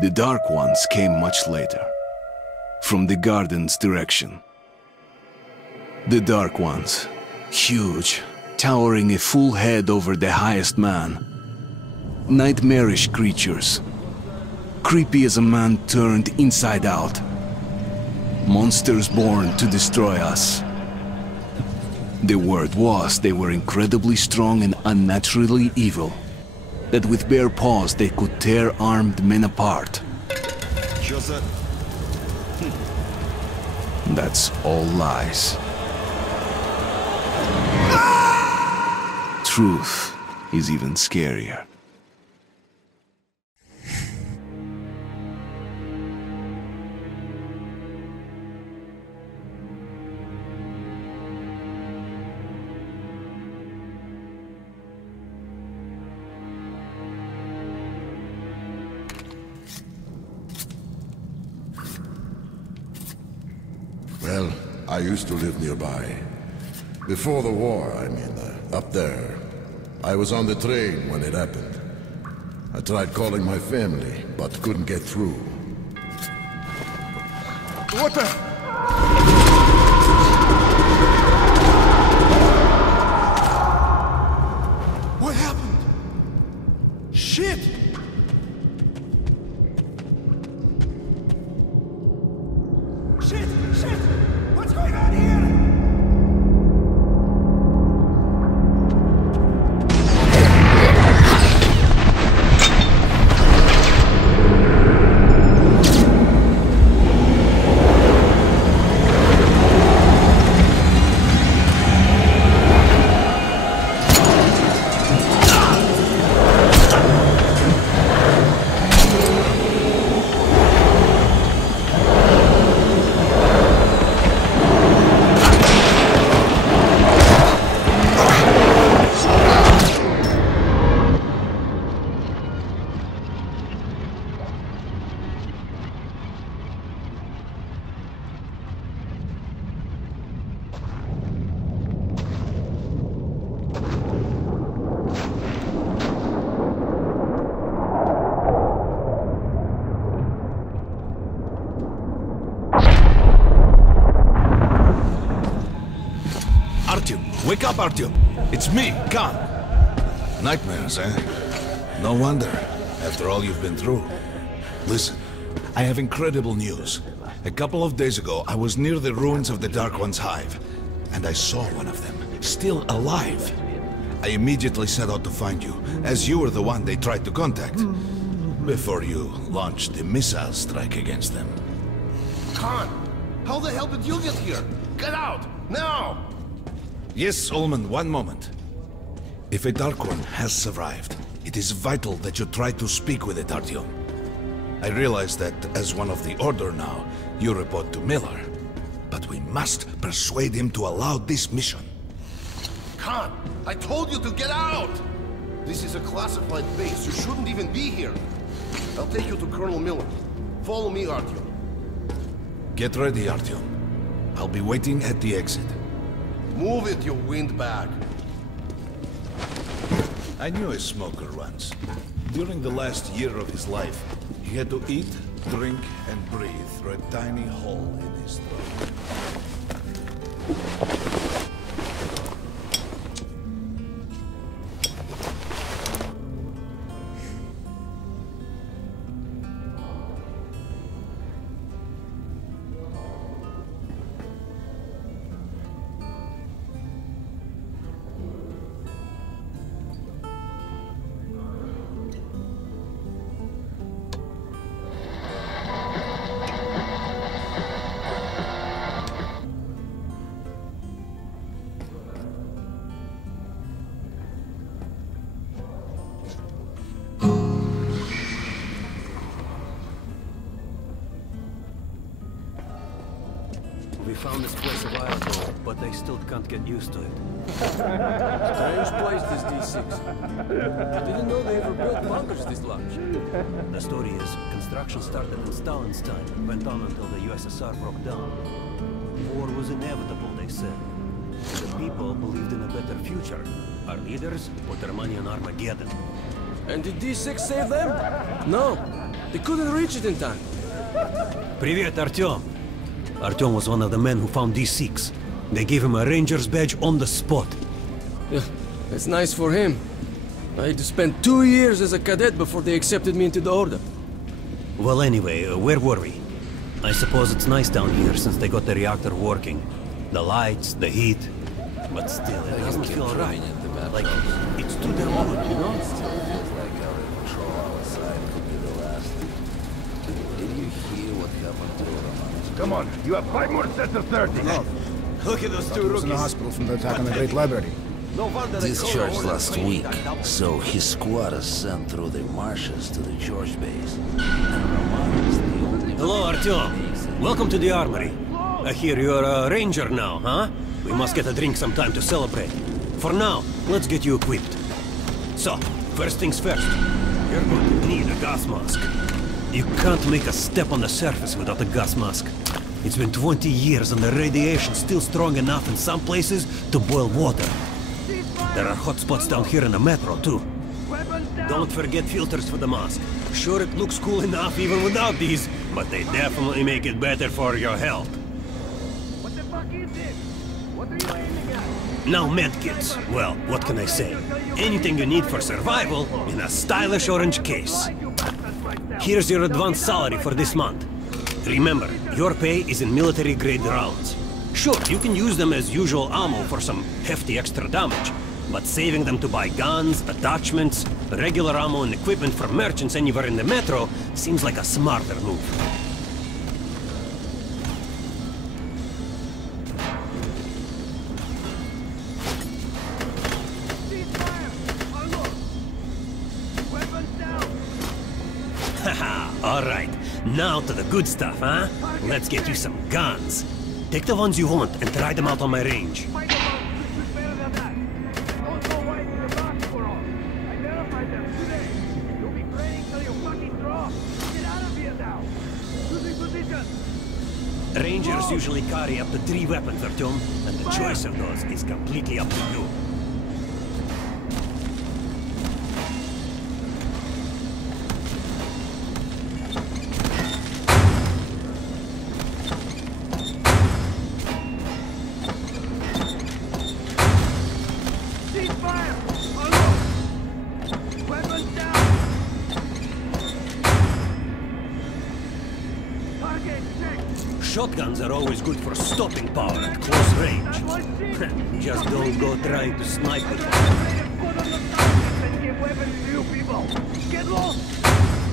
The Dark Ones came much later, from the garden's direction. The Dark Ones, huge, towering a full head over the highest man. Nightmarish creatures, creepy as a man turned inside out. Monsters born to destroy us. The word was they were incredibly strong and unnaturally evil. That with bare paws they could tear armed men apart. That's all lies. Truth is even scarier. Well, I used to live nearby. Before the war, I mean, up there. I was on the train when it happened. I tried calling my family, but couldn't get through. What the? What happened? Shit! Shit! Shit! What's going on here? Wake up, Artyom! It's me, Khan! Nightmares, eh? No wonder, after all you've been through. Listen, I have incredible news. A couple of days ago, I was near the ruins of the Dark One's hive, and I saw one of them, still alive. I immediately set out to find you, as you were the one they tried to contact, before you launched the missile strike against them. Khan, how the hell did you get here? Get out, now! Yes, Ullman, one moment. If a Dark One has survived, it is vital that you try to speak with it, Artyom. I realize that, as one of the Order now, you report to Miller. But we must persuade him to allow this mission. Khan, I told you to get out! This is a classified base. You shouldn't even be here. I'll take you to Colonel Miller. Follow me, Artyom. Get ready, Artyom. I'll be waiting at the exit. Move it, you windbag. I knew a smoker once. During the last year of his life, he had to eat, drink, and breathe through a tiny hole in his throat. found this place a while ago, but they still can't get used to it. Strange place, this D6. Didn't know they ever built bunkers this large. The story is, construction started in Stalin's time, went on until the USSR broke down. War was inevitable, they said. The people believed in a better future. Our leaders put their money on Armageddon. And did D6 save them? No, they couldn't reach it in time. Привет, Artyom. Artyom was one of the men who found D6. They gave him a ranger's badge on the spot. Yeah, it's nice for him. I had to spend 2 years as a cadet before they accepted me into the order. Well, anyway, where were we? I suppose it's nice down here since they got the reactor working. The lights, the heat. But still, it doesn't feel right. Like, it's too damn good, you know? Come on, you have 5 more sets of 30. Look at those two He was rookies. in the hospital from the attack on the Great Library. No wonder they call Discharged the last order week, 20. so his squad is sent through the marshes to the George base. And Roman is the only... Hello, Artyom. Welcome to the armory. I hear you're a ranger now, huh? We must get a drink sometime to celebrate. For now, let's get you equipped. So, first things first. You're going to need a gas mask. You can't make a step on the surface without a gas mask. It's been 20 years and the radiation's still strong enough in some places to boil water. There are hot spots down here in the metro, too. Don't forget filters for the mask. Sure, it looks cool enough even without these, but they definitely make it better for your health. What the fuck is this? What are you aiming at? Now medkits. Well, what can I say? Anything you need for survival in a stylish orange case. Here's your advance salary for this month. Remember, your pay is in military-grade rounds. Sure, you can use them as usual ammo for some hefty extra damage, but saving them to buy guns, attachments, regular ammo and equipment for merchants anywhere in the metro seems like a smarter move. Haha, alright. Now to the good stuff, huh? Let's get you some guns. Take the ones you want and try them out on my range. Fight them out. This is better than that. Don't go right in the back for all. I verified them today. You'll be praying till you fucking draw. Get out of here now. Choosing position. Rangers usually carry up to 3 weapons, Artyom, and the choice of those is completely up to you. Ceasefire. Unload. Weapons down. Target check. Shotguns are always good for stopping power at close range. That was it. Just don't go trying to snipe with them. Put on the targets and give weapons to you people. Get lost.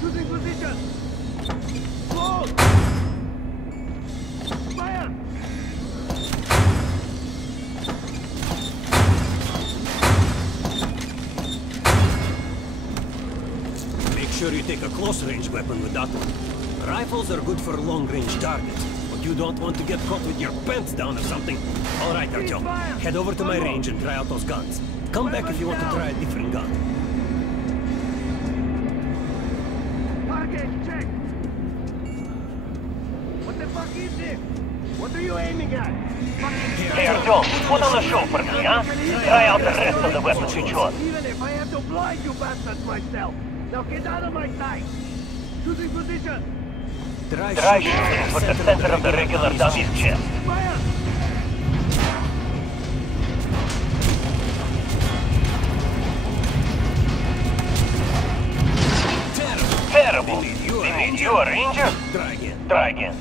Choosing position. Close. Fire. Make sure you take a close-range weapon with that one. Rifles are good for long-range targets, but you don't want to get caught with your pants down or something. All right, Artyom, head over to my range and try out those guns. Come back if you want to try a different gun. Target check. What the fuck is this? What are you aiming at? Hey, Artyom, put on a show for me, huh? Try out the rest of the weapons you chose. Even if I have to blind you bastards myself. Now get out of my sight. Choosing position. Try shooting for the center of the regular dummy's chest. Fire. Terrible. They made you a ranger? Try again. Try again.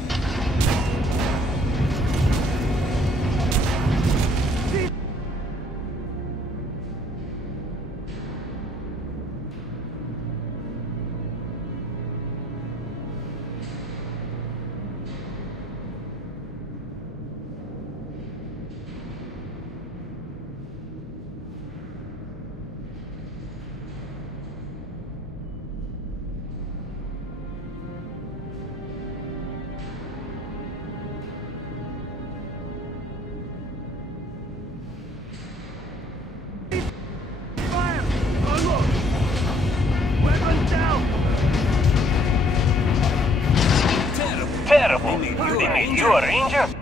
Wait, you a ranger?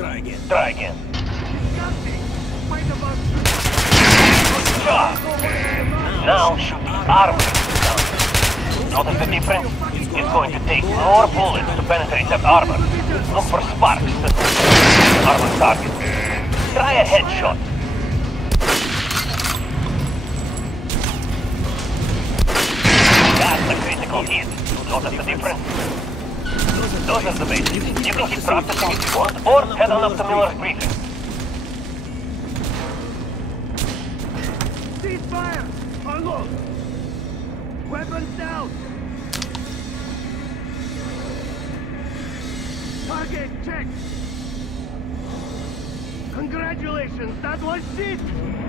Try again. Try again. Now should be armored. Notice the difference? It's going to take more bullets to penetrate that armor. Look for sparks that armor target. Try a headshot. That's a critical hit. Notice the difference? Those are the basics. You can keep practicing if you want, or head on up to Miller's briefing. Cease fire! Unload! Weapons down! Target checked! Congratulations, that was it!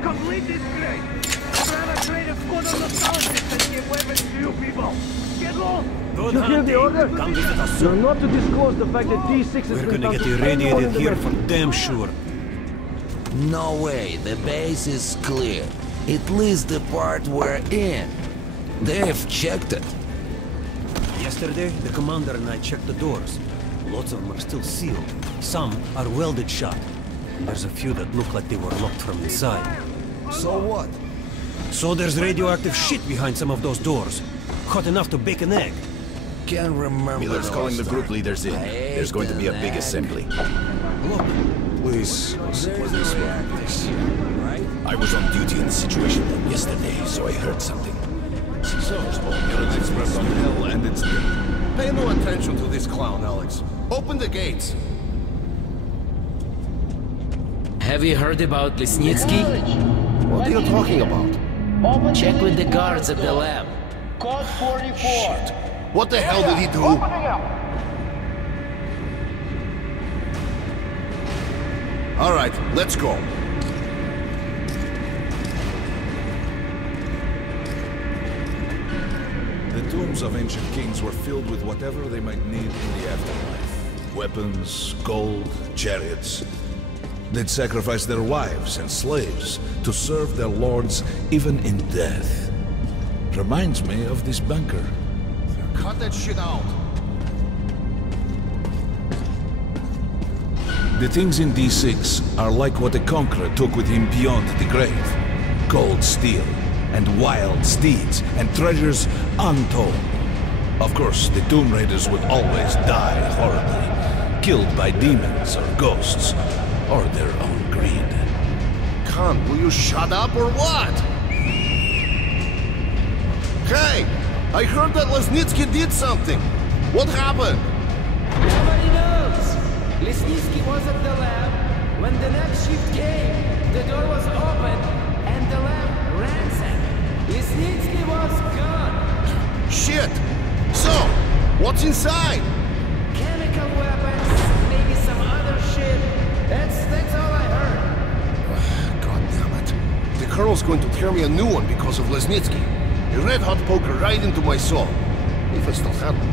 Complete this grade! Grab a crate of squad on the soldiers and give weapons to you people! Get low! Good You hear the order? Come visit us You're soon. not to disclose the fact that D6 is We're gonna get irradiated here for damn sure. No way, the base is clear. At least the part we're in. They've checked it. Yesterday, the commander and I checked the doors. Lots of them are still sealed. Some are welded shut. And there's a few that look like they were locked from inside. So what? So there's radioactive shit behind some of those doors. Hot enough to bake an egg. Can't remember. Miller's calling the group leaders in. There's going to be a big assembly. Look, please, please, Right? I was on duty in the Situation Room yesterday, so I heard something. So, you're an expert on hell and its... Pay no attention to this clown, Alex. Open the gates. Have you heard about Lesnitsky? What are you talking about? Check with the guards at the lab. Code 44! Shit. What the hell did he do? All right, let's go. The tombs of ancient kings were filled with whatever they might need in the afterlife. Weapons, gold, chariots. They'd sacrifice their wives and slaves to serve their lords even in death. Reminds me of this bunker. Cut that shit out. The things in D6 are like what the Conqueror took with him beyond the grave. Gold steel, and wild steeds, and treasures untold. Of course, the Tomb Raiders would always die horribly, killed by demons or ghosts, or their own greed. Khan, will you shut up or what? Hey, I heard that Lesnitsky did something. What happened? Nobody knows. Lesnitsky was at the lab. When the next shift came, the door was open and the lab ransacked. Lesnitsky was gone. Shit. So, what's inside? Chemical weapons, maybe some other shit. That's all I heard. God damn it. The Colonel's going to tear me a new one because of Lesnitsky. A red-hot poker right into my soul. If I still had one.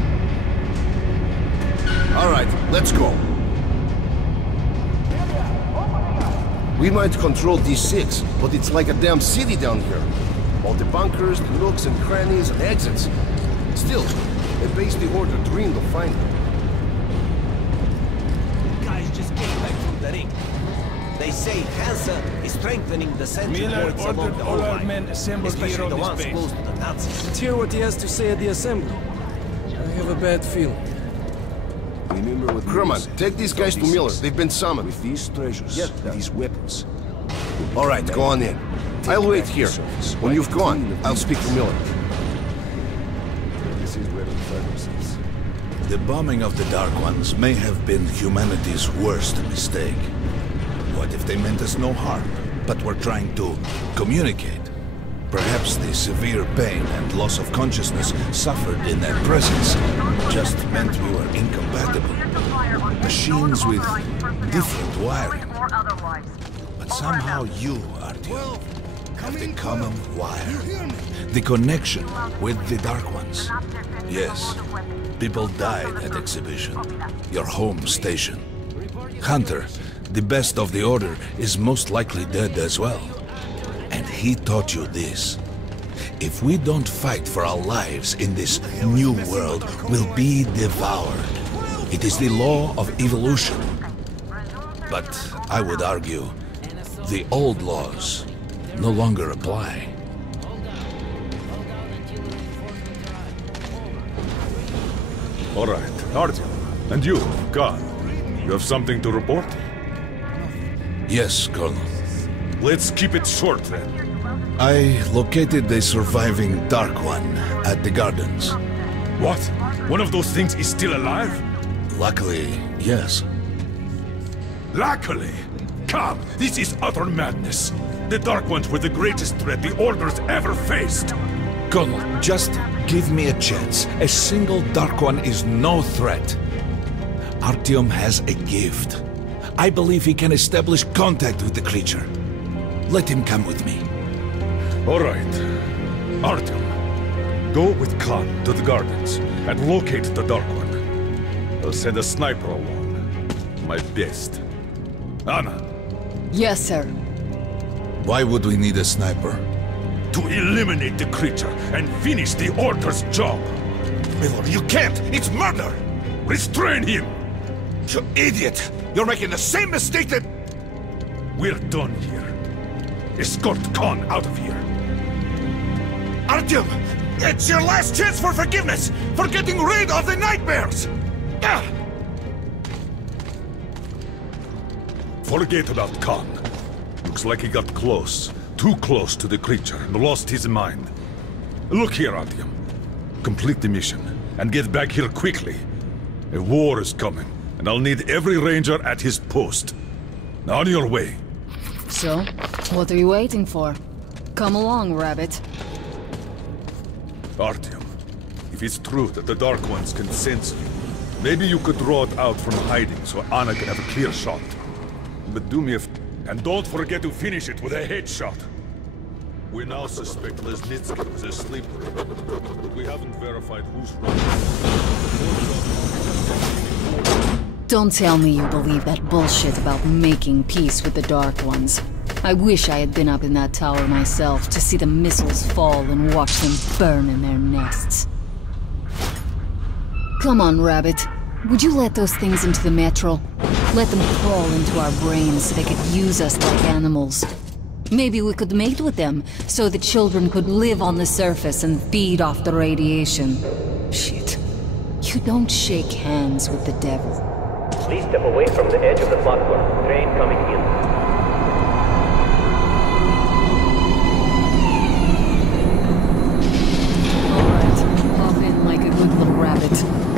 All right, let's go. We might control D6, but it's like a damn city down here. All the bunkers, the nooks and crannies and exits. Still, a base the Order dreamed of finding. Guys just came back from the ring. They say Hansa is strengthening the sentry points along the whole line, especially the ones close to the Nazis. Let's hear what he has to say at the assembly. I have a bad feeling. Remember what Kerman, take these guys to Miller. They've been summoned. with these treasures, these weapons. All right, go on in. I'll wait here. When you've gone, I'll speak to Miller. This is where the fight is. The bombing of the Dark Ones may have been humanity's worst mistake. What if they meant us no harm, but were trying to communicate? Perhaps the severe pain and loss of consciousness suffered in their presence just meant we were incompatible. Machines with different wiring. But somehow you, Artyom, have the common wire. The connection with the Dark Ones. Yes, people died at Exhibition, your home station. Hunter, the best of the Order, is most likely dead as well. And he taught you this. If we don't fight for our lives in this new world, we'll be devoured. It is the law of evolution. But I would argue, the old laws no longer apply. All right, Artyom. And you, Khan, you have something to report? Yes, Colonel. Let's keep it short, then. I located the surviving Dark One at the Gardens. What? One of those things is still alive? Luckily, yes. Luckily? Come, this is utter madness. The Dark Ones were the greatest threat the Order's ever faced. Colonel, just give me a chance. A single Dark One is no threat. Artyom has a gift. I believe he can establish contact with the creature. Let him come with me. All right. Artyom, go with Khan to the Gardens and locate the Dark One. I'll send a sniper along. My best. Anna. Yes, sir. Why would we need a sniper? To eliminate the creature and finish the Order's job. Miller, you can't! It's murder! Restrain him! You idiot! You're making the same mistake that... We're done here. Escort Khan out of here. Artyom! It's your last chance for forgiveness! For getting rid of the nightmares! Forget about Khan. Looks like he got close. Too close to the creature and lost his mind. Look here, Artyom. Complete the mission and get back here quickly. A war is coming, and I'll need every ranger at his post. On your way. So, what are you waiting for? Come along, Rabbit. Artyom, if it's true that the Dark Ones can sense you, maybe you could draw it out from hiding so Anna can have a clear shot. But do me a and don't forget to finish it with a headshot. We now suspect Lesnitsky was a sleeper, but we haven't verified who's running. Don't tell me you believe that bullshit about making peace with the Dark Ones. I wish I had been up in that tower myself to see the missiles fall and watch them burn in their nests. Come on, Rabbit. Would you let those things into the metro? Let them crawl into our brains so they could use us like animals. Maybe we could mate with them, so the children could live on the surface and feed off the radiation. Shit. You don't shake hands with the devil. Please step away from the edge of the platform. Train coming in. Alright, hop in like a good little rabbit.